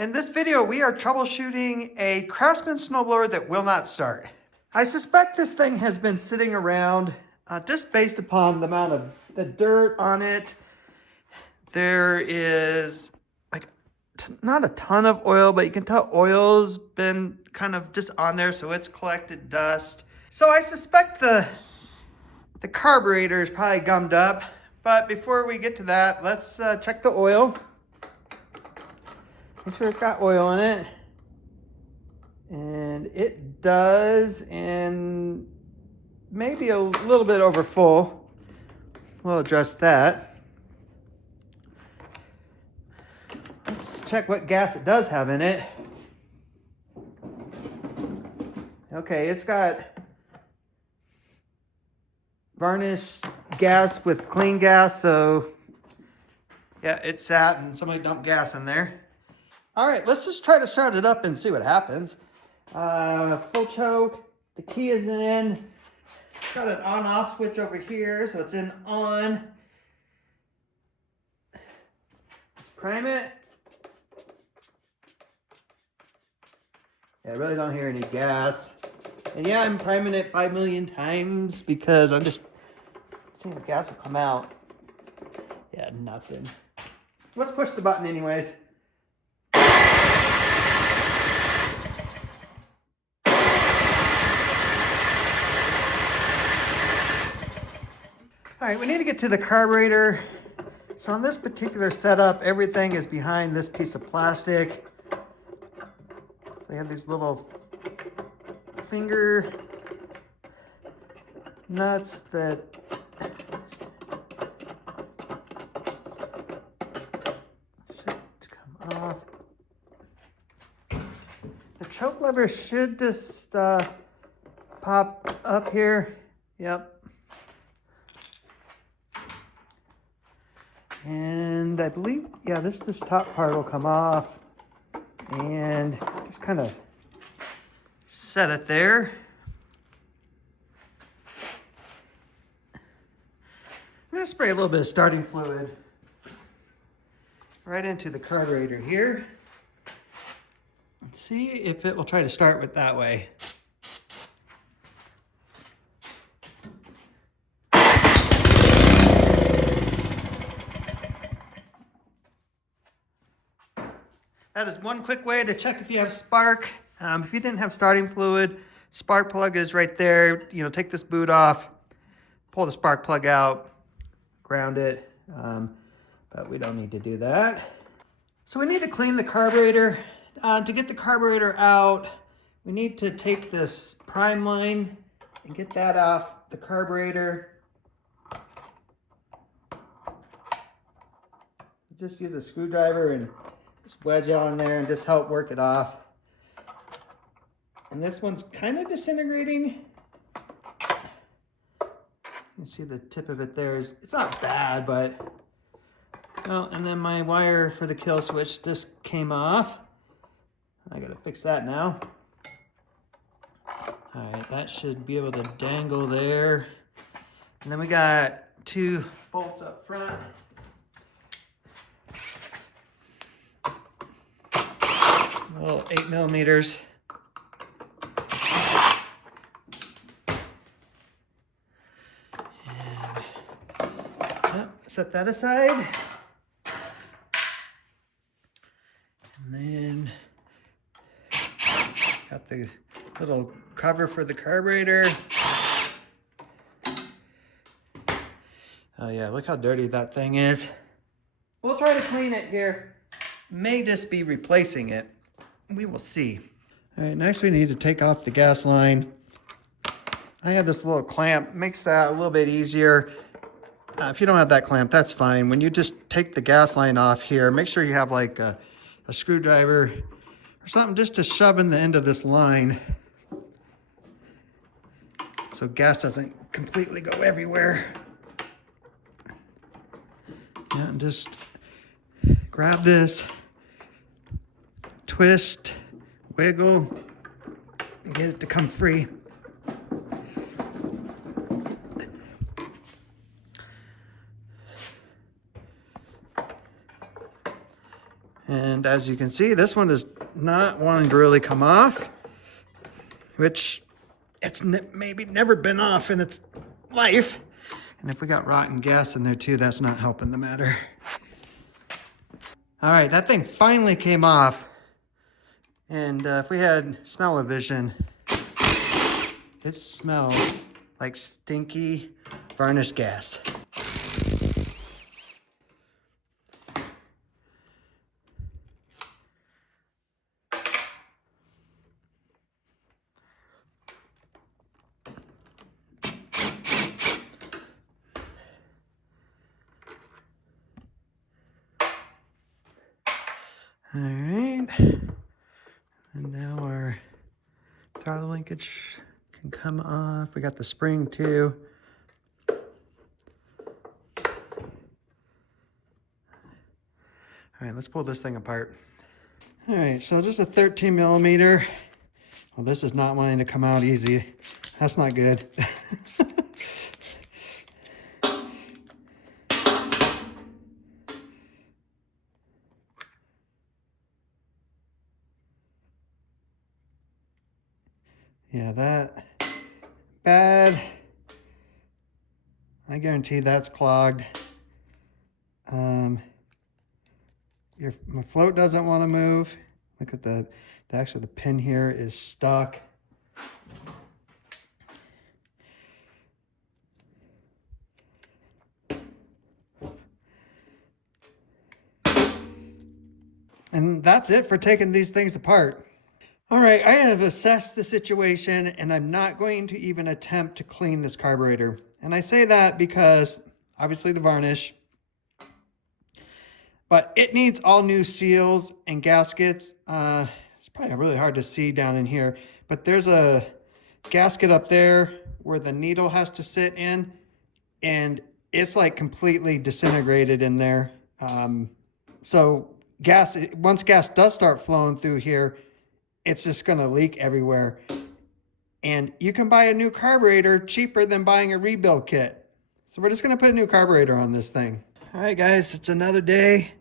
In this video, we are troubleshooting a Craftsman snowblower that will not start. I suspect this thing has been sitting around just based upon the amount of the dirt on it. There is like not a ton of oil, but you can tell oil's been kind of just on there, so it's collected dust. So I suspect the carburetor is probably gummed up. But before we get to that, let's check the oil. Make sure it's got oil in it. And it does, and maybe a little bit over full. We'll address that. Let's check what gas it does have in it. Okay, it's got varnished gas with clean gas, so yeah, it sat and somebody dumped gas in there. All right, let's just try to start it up and see what happens. Full choke, the key is in. It's got an on-off switch over here, so it's in on. Let's prime it. Yeah, I really don't hear any gas. And yeah, I'm priming it 5 million times because I'm just seeing if gas will come out. Yeah, nothing. Let's push the button anyways. All right, we need to get to the carburetor. So on this particular setup, everything is behind this piece of plastic. They have these little finger nuts that should come off. The choke lever should just pop up here. Yep. And I believe, yeah, this top part will come off and just kind of set it there. I'm going to spray a little bit of starting fluid right into the carburetor here. Let's see if it will try to start with that way. That is one quick way to check if you have spark. If you didn't have starting fluid, spark plug is right there. You know, take this boot off, pull the spark plug out, ground it, but we don't need to do that. So we need to clean the carburetor. To get the carburetor out, we need to take this prime line and get that off the carburetor. Just use a screwdriver and just wedge it on there and just help work it off. And this one's kind of disintegrating. You see the tip of it there. It's not bad, but oh, and then my wire for the kill switch just came off. I gotta fix that now. All right, that should be able to dangle there. And then we got 2 bolts up front. Little 8 millimeters. And set that aside. And then got the little cover for the carburetor. Oh yeah, look how dirty that thing is. We'll try to clean it here. May just be replacing it. We will see. All right, next we need to take off the gas line. I have this little clamp, makes that a little bit easier. If you don't have that clamp, that's fine. When you just take the gas line off here, make sure you have like a screwdriver or something just to shove in the end of this line so gas doesn't completely go everywhere. Yeah, and just grab this, twist, wiggle, and get it to come free. And And as you can see, this one is not wanting to really come off, which it's maybe never been off in its life. And if we got rotten gas in there too, that's not helping the matter. All right, that thing finally came off. And if we had smell-o-vision, it smells like stinky varnish gas. All right, and now our throttle linkage can come off. We got the spring too. All right, let's pull this thing apart. All right, so just a 13 millimeter. Well, this is not wanting to come out easy. That's not good. Yeah, that bad. I guarantee that's clogged. My float doesn't want to move. Look at actually the pin here is stuck. And that's it for taking these things apart. All right, I have assessed the situation and I'm not going to even attempt to clean this carburetor. And I say that because obviously the varnish, but it needs all new seals and gaskets. It's probably really hard to see down in here, but there's a gasket up there where the needle has to sit in, and it's like completely disintegrated in there. So once gas does start flowing through here, it's just gonna leak everywhere. And you can buy a new carburetor cheaper than buying a rebuild kit. So we're just gonna put a new carburetor on this thing. All right, guys, it's another day.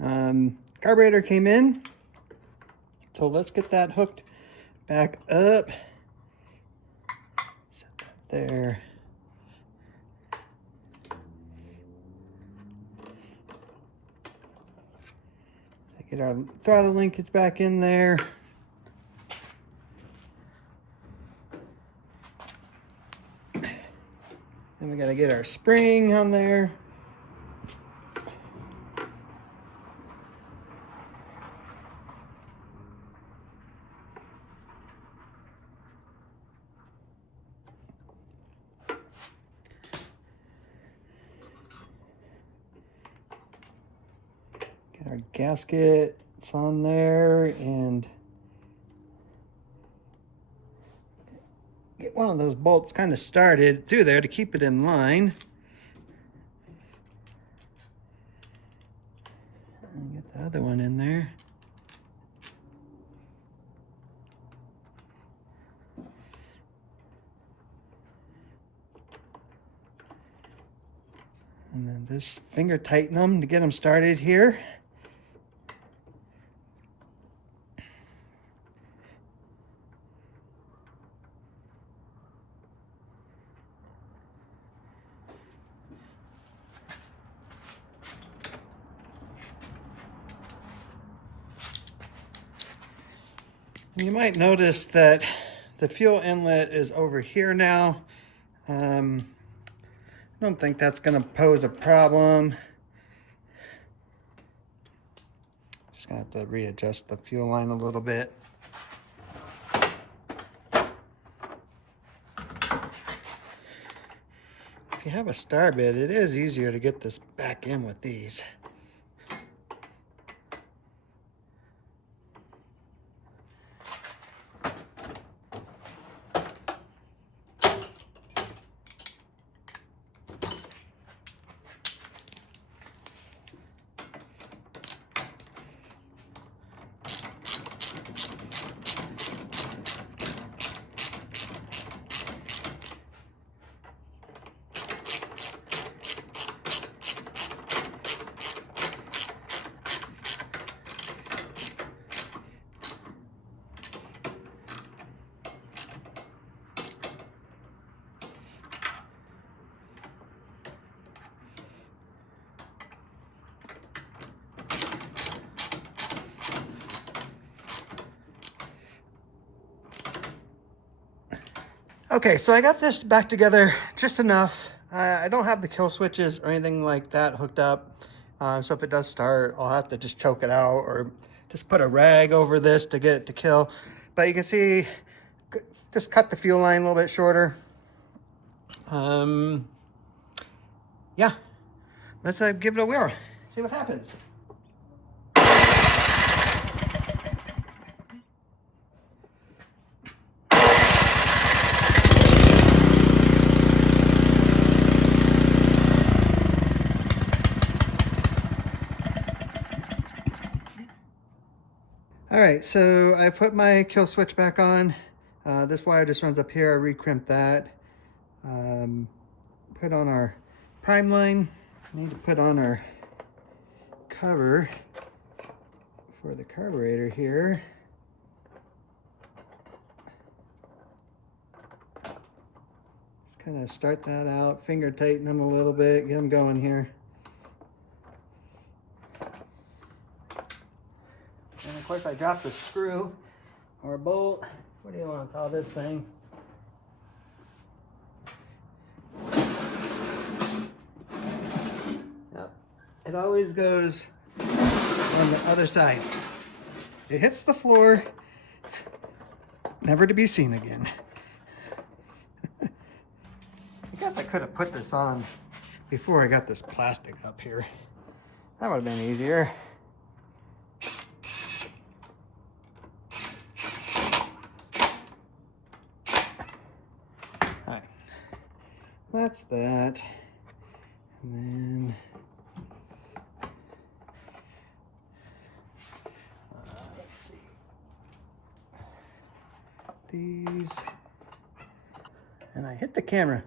Carburetor came in. So let's get that hooked back up. Set that there. Get our throttle linkage back in there. Then we gotta get our spring on there. Get our gasket, it's on there, and get one of those bolts kind of started through there to keep it in line. And get the other one in there. And then just finger tighten them to get them started here. You might notice that the fuel inlet is over here now. I don't think that's going to pose a problem. Just going to have to readjust the fuel line a little bit. If you have a star bit, it is easier to get this back in with these. Okay, so I got this back together just enough. I don't have the kill switches or anything like that hooked up. So if it does start, I'll have to just choke it out or just put a rag over this to get it to kill. But you can see, just cut the fuel line a little bit shorter. Yeah, let's give it a whirl, see what happens. All right, so I put my kill switch back on. This wire just runs up here. I re-crimped that. Put on our prime line. Need to put on our cover for the carburetor here. Just kind of start that out, finger tighten them a little bit, get them going here. And of course I dropped the screw or bolt. What do you want to call this thing? Yep. It always goes on the other side. It hits the floor, never to be seen again. I guess I could have put this on before I got this plastic up here. That would have been easier. Alright, that's that. And then let's see. These. And I hit the camera.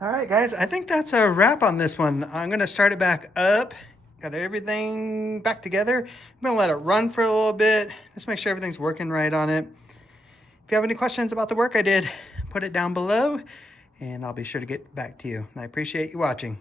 All right, guys, I think that's a wrap on this one. I'm gonna start it back up. Got everything back together. I'm gonna let it run for a little bit. Just make sure everything's working right on it. If you have any questions about the work I did, put it down below and I'll be sure to get back to you. I appreciate you watching.